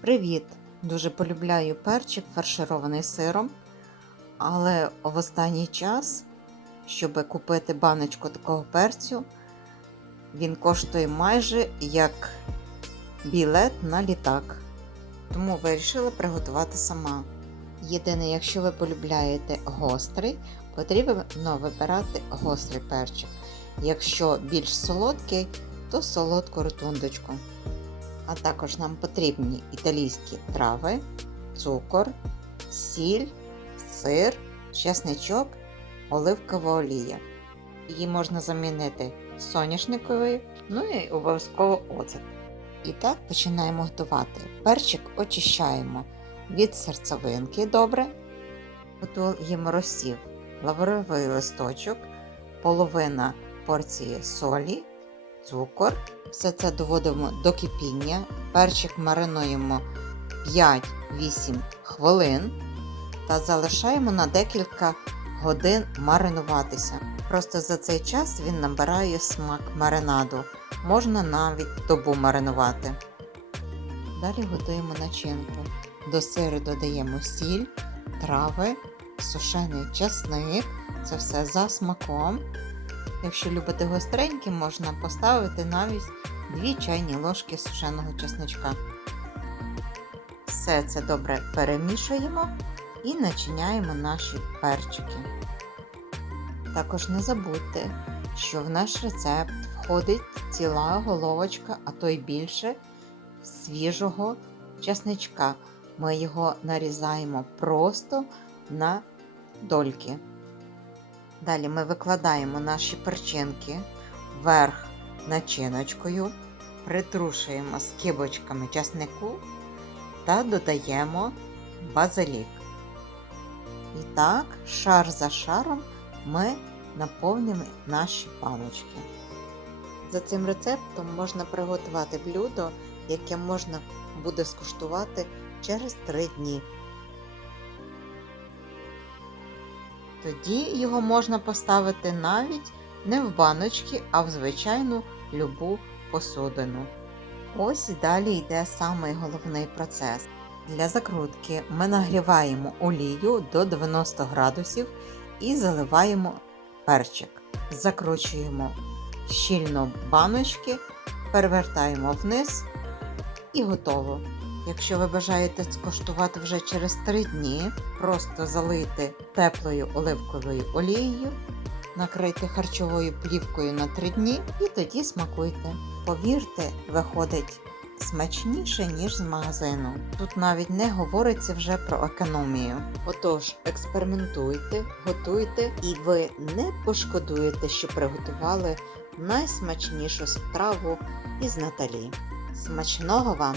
Привіт! Дуже полюбляю перчик фарширований сиром, але в останній час, щоб купити баночку такого перцю, він коштує майже як білет на літак. Тому вирішила приготувати сама. Єдине, якщо ви полюбляєте гострий, потрібно вибирати гострий перчик. Якщо більш солодкий, то солодку ротундочку. А також нам потрібні італійські трави, цукор, сіль, сир, чесничок, оливкова олія. Її можна замінити соняшниковою, ну і обов'язково оцет. І так починаємо готувати. Перчик очищаємо від серцевинки добре. Готуємо розсів, лавровий листочок, половина порції солі, цукор. Все це доводимо до кипіння. Перчик маринуємо 5-8 хвилин та залишаємо на декілька годин маринуватися. Просто за цей час він набирає смак маринаду. Можна навіть добу маринувати. Далі готуємо начинку. До сиру додаємо сіль, трави, сушений часник. Це все за смаком. Якщо любите гостренькі, можна поставити навіть 2 чайні ложки сушеного чесничка. Все це добре перемішуємо і начиняємо наші перчики. Також не забудьте, що в наш рецепт входить ціла головочка, а то й більше свіжого чесничка. Ми його нарізаємо просто на дольки. Далі ми викладаємо наші перчинки вверх начиночкою, притрушуємо скибочками часнику та додаємо базилік. І так, шар за шаром ми наповнюємо наші паночки. За цим рецептом можна приготувати блюдо, яке можна буде скуштувати через 3 дні. Тоді його можна поставити навіть не в баночки, а в звичайну любу посудину. Ось далі йде самий головний процес. Для закрутки ми нагріваємо олію до 90 градусів і заливаємо перчик. Закручуємо щільно баночки, перевертаємо вниз і готово. Якщо ви бажаєте скуштувати вже через 3 дні, просто залийте теплою оливковою олією, накрийте харчовою плівкою на 3 дні і тоді смакуйте. Повірте, виходить смачніше, ніж з магазину. Тут навіть не говориться вже про економію. Отож, експериментуйте, готуйте, і ви не пошкодуєте, що приготували найсмачнішу страву із Наталі. Смачного вам!